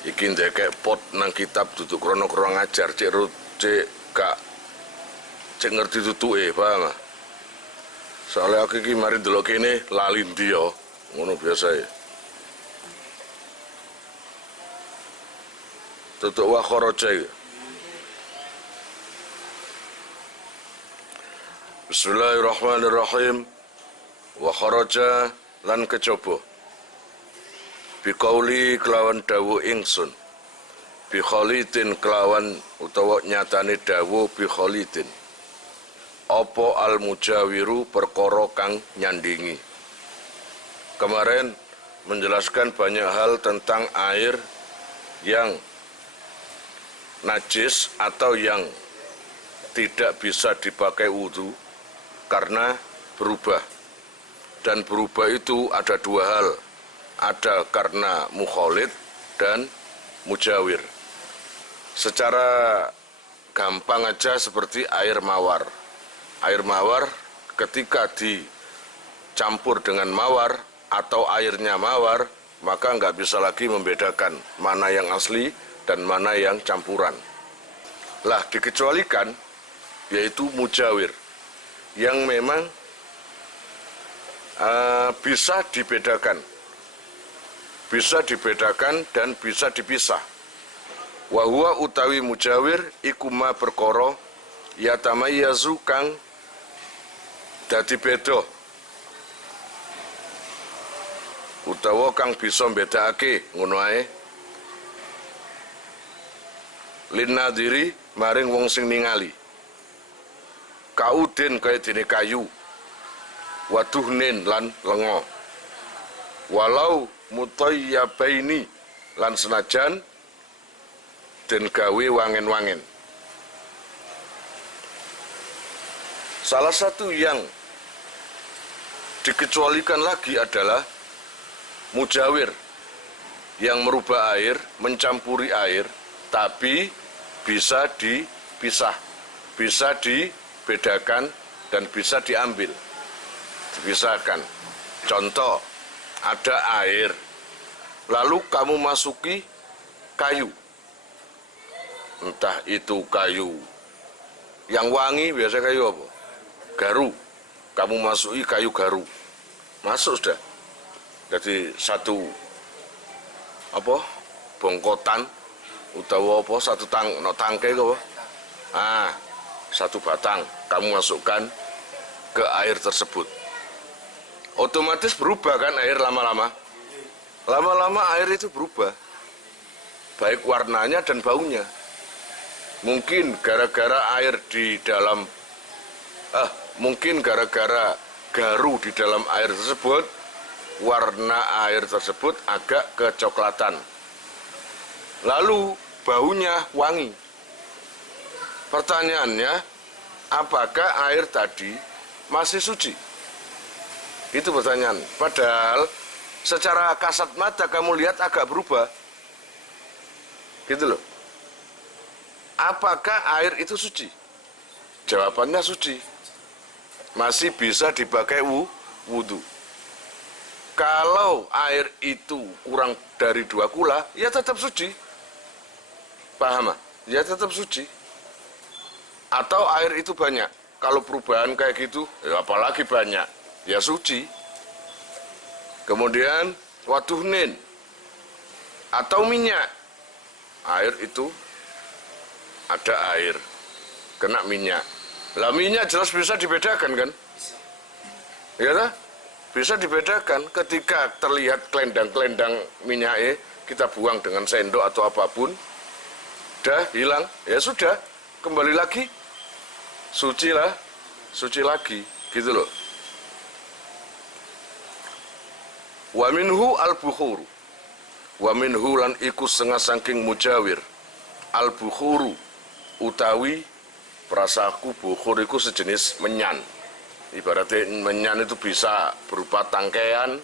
Iki ndekek pot nang kitab duduk krono-krono ngajar cek gak cek ngerti tutuke, paham? Soalnya aku iki mari delok kene lali ndi yo, ngono biasa ya. Tutuk wa kharaja iki. Bismillahirrahmanirrahim. Wa kharaja lan kejaba. Biqauli kelawan dawu ingsun. Bi khalitin kelawan utawa nyatane dawu bi khalitin. Apa al mujawiru perkara kang nyandingi. Kemarin menjelaskan banyak hal tentang air yang najis atau yang tidak bisa dipakai wudu karena berubah. Dan berubah itu ada dua hal. Ada karena mukhalid dan mujawir. Secara gampang aja seperti air mawar. Air mawar ketika dicampur dengan mawar atau airnya mawar, maka nggak bisa lagi membedakan mana yang asli dan mana yang campuran. Lah dikecualikan yaitu mujawir yang memang bisa dibedakan dan bisa dipisah. Wa utawi mujawir iku ma perkara yatamayyazu kang dadi beda utawa kang bisa mbedakake ngono ae linnadiri maring wong sing ningali. Kauden kaya dene kayu, waduhnin lan lenga. Walau mutayyabaini lan senajan den gawe wangen-wangen. Salah satu yang dikecualikan lagi adalah mujawir yang merubah air, mencampuri air, tapi bisa dipisah, bisa dibedakan dan bisa diambil, dipisahkan. Contoh, ada air, lalu kamu masuki kayu, entah itu kayu yang wangi, biasa kayu apa? Garu. Kamu masuki kayu garu, masuk sudah. Jadi satu apa? Bongkotan utawa apa? Satu tangkai apa? Satu batang kamu masukkan ke air tersebut. Otomatis berubah kan air lama-lama. Lama-lama air itu berubah. Baik warnanya dan baunya. Mungkin gara-gara air di dalam mungkin gara-gara garu di dalam air tersebut, warna air tersebut agak kecoklatan. Lalu baunya wangi. Pertanyaannya, apakah air tadi masih suci? Itu pertanyaan. Padahal secara kasat mata kamu lihat agak berubah. Gitu loh. Apakah air itu suci? Jawabannya suci. Masih bisa dipakai wudu. Kalau air itu kurang dari 2 kula, ya tetap suci. Paham? Ya tetap suci. Atau air itu banyak. Kalau perubahan kayak gitu, ya apalagi banyak, ya suci. Kemudian waduhnin atau minyak. Air itu ada air, kena minyak. Lah minyak jelas bisa dibedakan kan? Ya kan? Bisa dibedakan ketika terlihat kelendang-kelendang minyaknya, kita buang dengan sendok atau apapun, udah hilang, ya sudah, kembali lagi, suci lah, suci lagi, gitu loh. Wa minhu al-bukhuru, wa minhu lan iku setengah saking mujawir, al-bukhuru utawi perasaku bukhur itu sejenis menyan. Ibaratnya menyan itu bisa berupa tangkaian.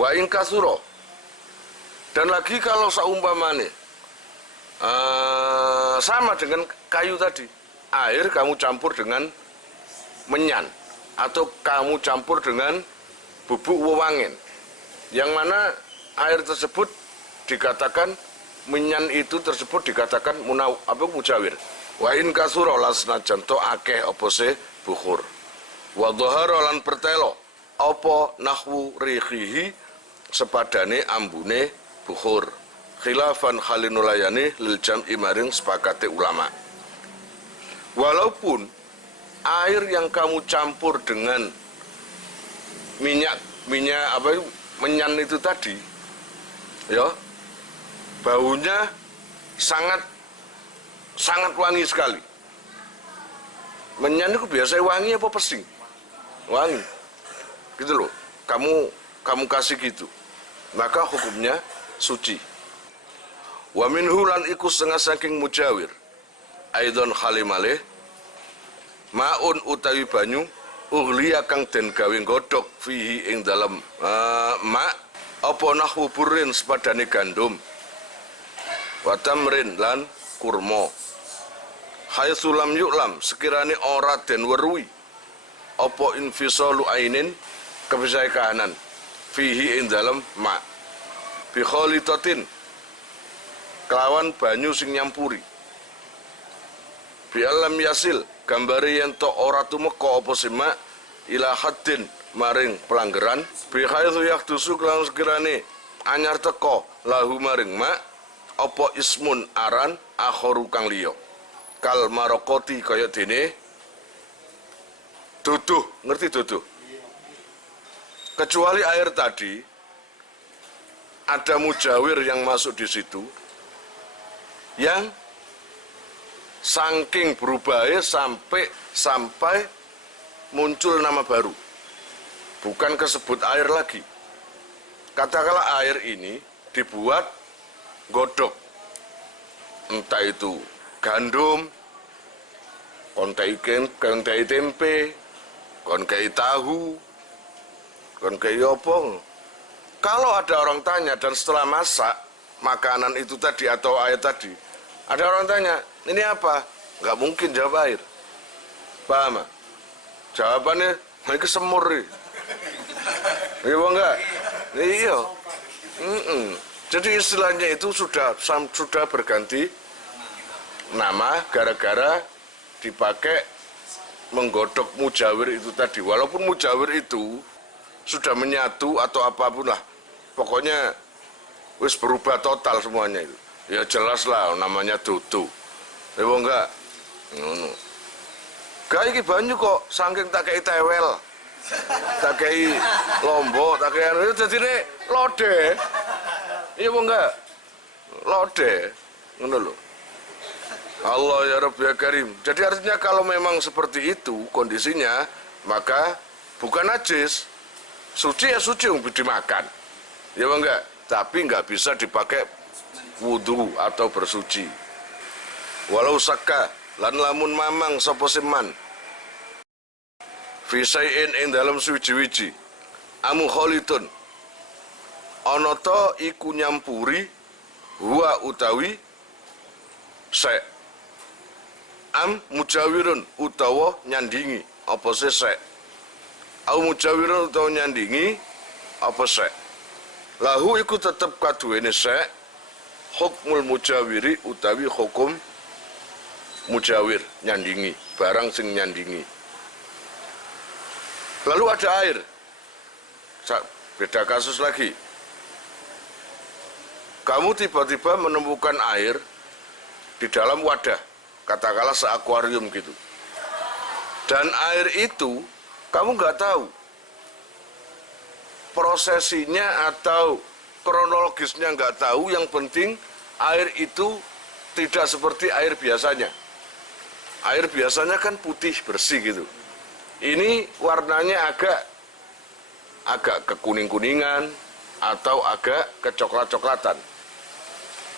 Wa in kasuro. Dan lagi kalau seumpamane sama dengan kayu tadi, air kamu campur dengan menyan atau kamu campur dengan bubuk wewangen, yang mana air tersebut dikatakan minyan itu tersebut dikatakan mujawir. Wa in kasura lasnajan to akeh apa se bukhur. Wa dhahara lan pertelo apa nahwu rihihi sepadane ambune bukhur. Khilafan khalinulayani lil jam'i maring sepakate ulama. Walaupun air yang kamu campur dengan minyak menyan itu tadi, ya, baunya sangat wangi sekali. Menyan itu biasanya wangi apa pesing? Wangi. Gitu loh. Kamu kasih gitu. Maka hukumnya suci. Wa minhu lan iku setengah saking mujawir. Aidon khalimale maun utawi banyu ughliya kang den gawe godhog fihi ing dalem apa nahwu burin sepadane gandum wa tamrin lan kurma haitsu lam yu'lam sekirane ora den weruhi apa infisalu ainin kepisah kahanan fihi ing dalem ma bi khalitatin kelawan banyu sing nyampuri bi alam yasil gambari yen to ora tumeka apa sima ila haddin maring pelanggaran bi haitsu yahdusu kelawan sekirane anyar teko lahu maring ma apa ismun aran akharu kang liya kal marokoti kaya dene duduh, ngerti duduh? Kecuali air tadi ada mujawir yang masuk di situ yang saking berubahnya sampai muncul nama baru, bukan kesebut air lagi. Katakanlah air ini dibuat godhog, entah itu gandum, kontai tempe, kontai tahu, kontai apa. Kalau ada orang tanya dan setelah masak makanan itu tadi atau air tadi, ada orang tanya, ini apa? Nggak mungkin jawab air. Paham? Jawabannya, ini semur. Iya enggak? Iya. Jadi istilahnya itu sudah berganti nama gara-gara dipakai menggodok mujawir itu tadi. Walaupun mujawir itu sudah menyatu atau apapun lah, pokoknya wis berubah total semuanya itu. Ya jelas lah namanya dudu. Ya enggak? Gak iki banyu kok saking tak kei tewel. Tak kei lombok, tak kei anu dadine lode. Iya enggak? Lode. Ngono lho. Allah ya Rabb ya Karim. Jadi artinya kalau memang seperti itu kondisinya, maka bukan najis. Suci ya suci untuk dimakan. Ya enggak? Tapi enggak bisa dipakai wudu atau bersuci. Walau sakka lan lamun mamang sapa siman. Fi syai'in ing dalam suci-wici. Amu kholitun. Ana ta iku nyampuri huwa utawi sek. Am mujawirun utawa nyandingi apa sek. Au mujawirun utawa nyandingi apa sek. Lahu iku tetep kaduwene sek hukmul mujawiri utawi hukum mujawir nyandingi barang sing nyandingi. Lalu ada air. Beda kasus lagi. Kamu tiba-tiba menemukan air di dalam wadah, katakanlah seakuarium gitu. Dan air itu kamu nggak tahu prosesinya atau kronologisnya nggak tahu. Yang penting air itu tidak seperti air biasanya. Air biasanya kan putih bersih gitu. Ini warnanya agak kekuning-kuningan atau agak kecoklat-coklatan.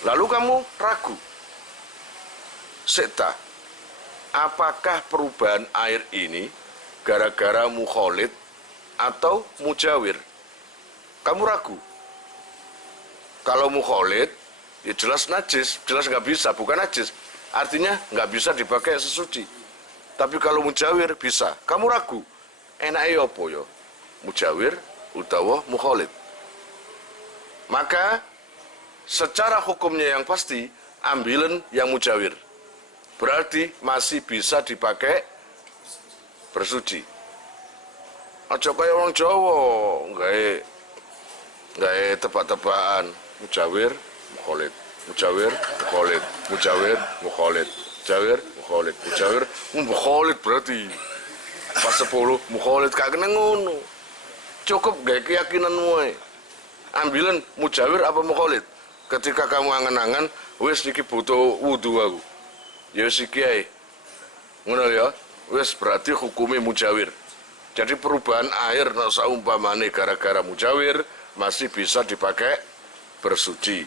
Lalu kamu ragu, Seta, apakah perubahan air ini gara-gara mukholid atau mujawir? Kamu ragu. Kalau mukholid, ya jelas najis, jelas nggak bisa, bukan najis. Artinya nggak bisa dipakai sesuci. Tapi kalau mujawir bisa. Kamu ragu, enake apa ya? Mujawir utawa mukholid. Maka secara hukumnya yang pasti, ambilen yang mujawir. Berarti masih bisa dipakai bersuci. Aja kaya orang Jawa, nggak tebak-tebakan, mujawir, mukholid, mujawir, mukholid, mujawir, mukholid, mujawir, mukholid, mujawir, mukholid berarti pas 10 mukholid kagak ngono. Cukup gak keyakinan wae. Ambilan mujawir apa mukholid? Ketika kamu angan-angan, wis iki butuh wudu aku. Ya wis iki ae. Ngono ya, wis berarti hukumnya mujawir. Jadi perubahan air saumpamane gara-gara mujawir masih bisa dipakai bersuci.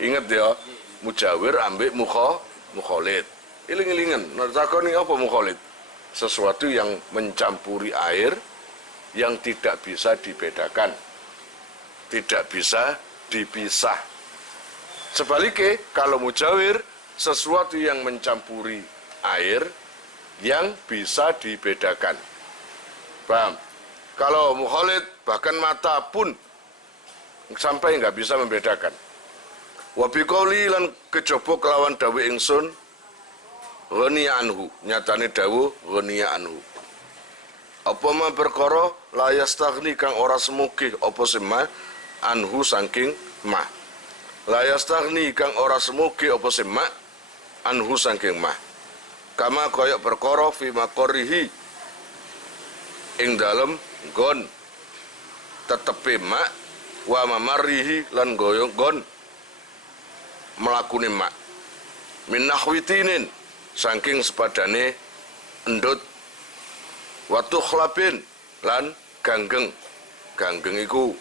Ingat ya, mujawir ambek mukholid. Iling-ilingan, takoni apa mukholid? Sesuatu yang mencampuri air yang tidak bisa dibedakan, tidak bisa dipisah. Sebaliknya, kalau mujawir, sesuatu yang mencampuri air yang bisa dibedakan. Paham? Kalau mukholid, bahkan mata pun sampai nggak bisa membedakan. Wabiqauli lan kejaba kelawan dawe ingsun ghaniya anhu, nyatane dawu ghaniya anhu. Apa ma perkara la yastaghni kang ora semugih apa sema anhu saking ma. La yastaghni kang ora semugih apa sema anhu saking ma. Kama kaya perkara fi maqarihi ing dalem nggon tetepe ma wa mamarihi lan goyong gon melakune ma. Min nahwitinin saking sepadane endut watu khlabin lan ganggeng. Ganggeng iku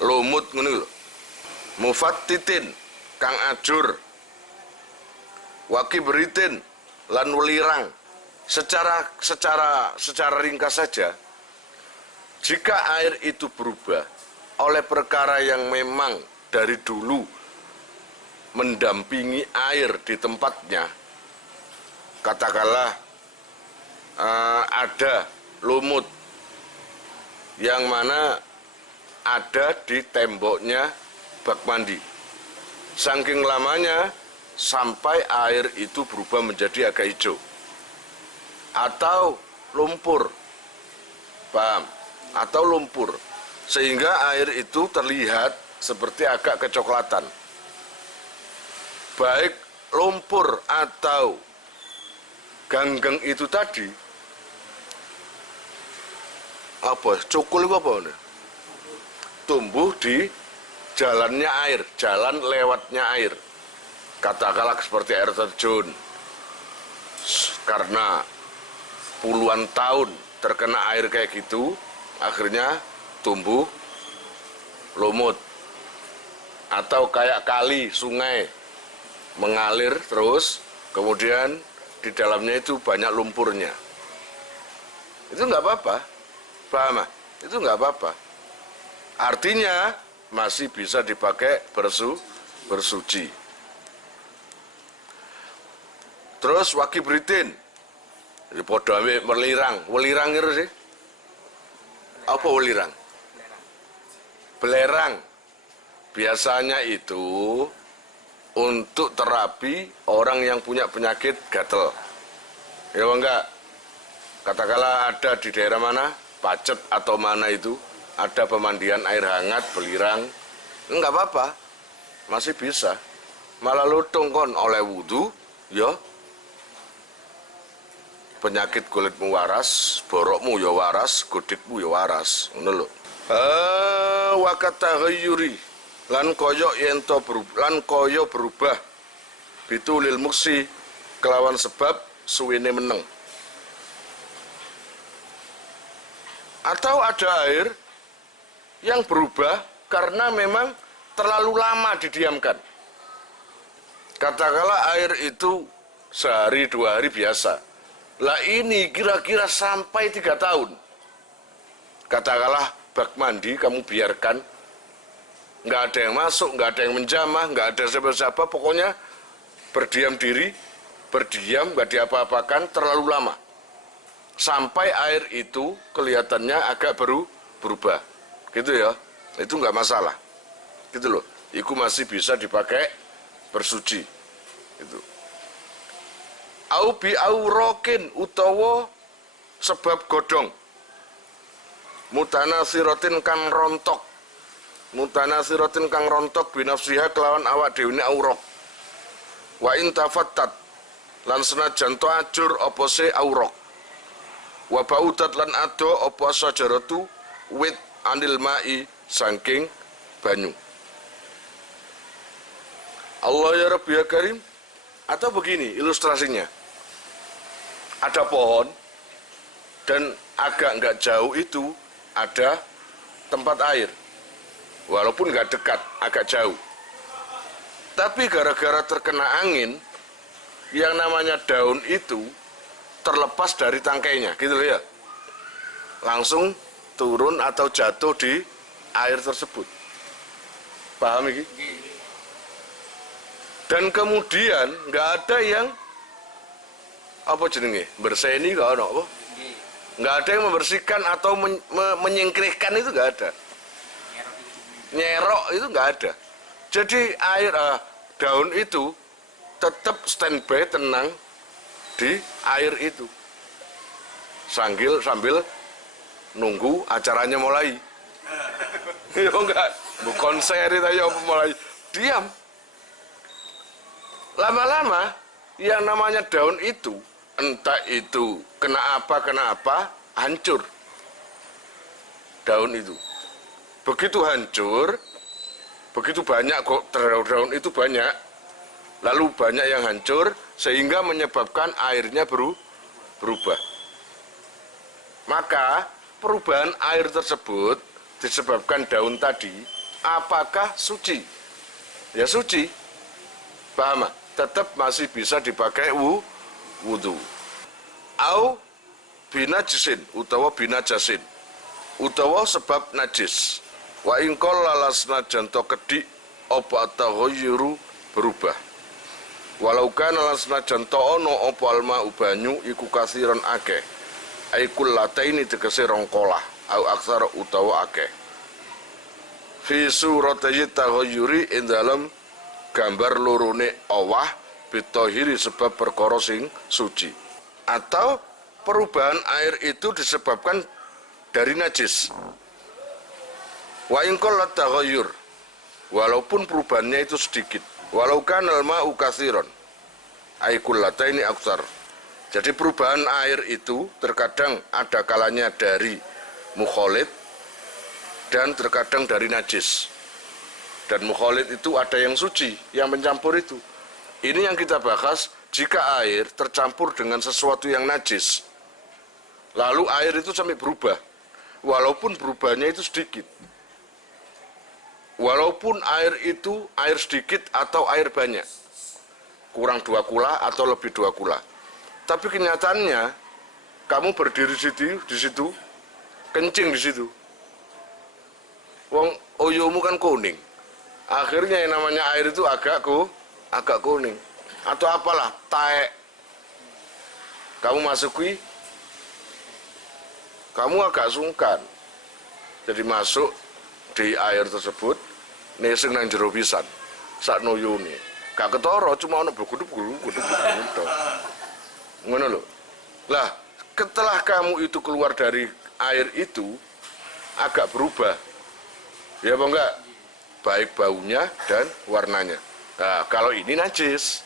lumut ngono lho. Mufattitin kang ajur. Wakiberitin lan welirang. Secara ringkas saja, jika air itu berubah oleh perkara yang memang dari dulu mendampingi air di tempatnya, katakanlah ada lumut yang mana ada di temboknya bak mandi. Saking lamanya sampai air itu berubah menjadi agak hijau atau lumpur, paham? Atau lumpur, sehingga air itu terlihat seperti agak kecoklatan. Baik lumpur atau ganggeng itu tadi apa? Cukul itu apa? Tumbuh di jalannya air, jalan lewatnya air. Katakanlah seperti air terjun. Karena puluhan tahun terkena air kayak gitu, akhirnya tumbuh lumut. Atau kayak kali, sungai mengalir terus, kemudian di dalamnya itu banyak lumpurnya. Itu nggak apa-apa, paham? Itu nggak apa-apa. Artinya masih bisa dipakai bersuci. Terus wakibritin, jadi podo melirang, welirang itu sih. Apa welirang? Belerang. Biasanya itu untuk terapi orang yang punya penyakit gatel. Ya enggak? Katakanlah ada di daerah mana, Pacet atau mana itu, ada pemandian air hangat, belirang. Enggak apa-apa, masih bisa. Malah lutung kon oleh wudhu, ya. Penyakit kulitmu waras, borokmu ya waras, godikmu ya waras. Ngono lho. Wakataghayyuri lan koyo yento lan koyo berubah bitulil muksi kelawan sebab suwene meneng. Atau ada air yang berubah karena memang terlalu lama didiamkan. Katakanlah air itu sehari 2 hari biasa. Lah ini kira-kira sampai 3 tahun. Katakanlah bak mandi kamu biarkan, nggak ada yang masuk, nggak ada yang menjamah, nggak ada siapa-siapa, pokoknya berdiam diri, berdiam, nggak diapa-apakan terlalu lama. Sampai air itu kelihatannya agak berubah. Gitu ya, itu nggak masalah. Gitu loh. iku masih bisa dipakai bersuci. Itu. Au bi aurokin utawa sebab godhong. Mutanasiratin kang rontok. Mutanasiratin kang rontok binafsiha kelawan awak dhewe aurok. Wa in tafattat lan senajan to ajur apa se aurok. Wa baudat lan ado apa sajaratu wit anil mai saking banyu. Allah ya Rabbi ya Karim. Atau begini ilustrasinya. Ada pohon dan agak nggak jauh itu ada tempat air. Walaupun nggak dekat, agak jauh. Tapi gara-gara terkena angin, yang namanya daun itu terlepas dari tangkainya, gitu loh ya. Langsung turun atau jatuh di air tersebut. Paham ini? Dan kemudian nggak ada yang apa jenenge berseni nggak ada apa? Nggak ada yang membersihkan atau menyingkirkan itu nggak ada. Nyerok itu nggak ada. Jadi air daun itu tetap standby tenang di air itu sambil nunggu acaranya mulai. Ya enggak, bukan konser itu ya mulai diam. Lama-lama yang namanya daun itu entah itu kena apa hancur. Daun itu begitu hancur, begitu banyak kok daun itu banyak, lalu banyak yang hancur sehingga menyebabkan airnya berubah. Maka perubahan air tersebut disebabkan daun tadi, apakah suci? Ya suci. Paham? Tetap masih bisa dipakai wudu. Au binajisin utawa binajasin utawa sebab najis. Wa ingkol lalasna janto kedik opo ataghayyuru berubah. Walau kana lasna janto ono opo alma ubanyu iku kasiran akeh. Aikul lataini tegese rongkolah au aksara utawa akeh. Fi suratayi taghayyuri ing dalem gambar lorone Allah bitohiri sebab perkara sing suci. Atau perubahan air itu disebabkan dari najis. Wa ingkol taghayyur, walaupun perubahannya itu sedikit. Walau kanal ma'u katsiran ay kullataini aktsar. Jadi perubahan air itu terkadang ada kalanya dari mukhalid dan terkadang dari najis. Dan mukhalid itu ada yang suci, yang mencampur itu. Ini yang kita bahas jika air tercampur dengan sesuatu yang najis. Lalu air itu sampai berubah. Walaupun perubahannya itu sedikit. Walaupun air itu air sedikit atau air banyak. Kurang 2 kula atau lebih 2 kula. Tapi kenyataannya kamu berdiri di situ, kencing di situ. Wong oyomu kan kuning. Akhirnya yang namanya air itu agak kuning. Atau apalah, taek. Kamu masuki, kamu agak sungkan. Jadi masuk di air tersebut, neseng nang jero pisan. Sak noyone. Gak ketara, cuma ana berguduk-guduk. Ngono lho. Lah, setelah kamu itu keluar dari air itu agak berubah. Ya apa enggak? Baik baunya dan warnanya. Nah, kalau ini najis.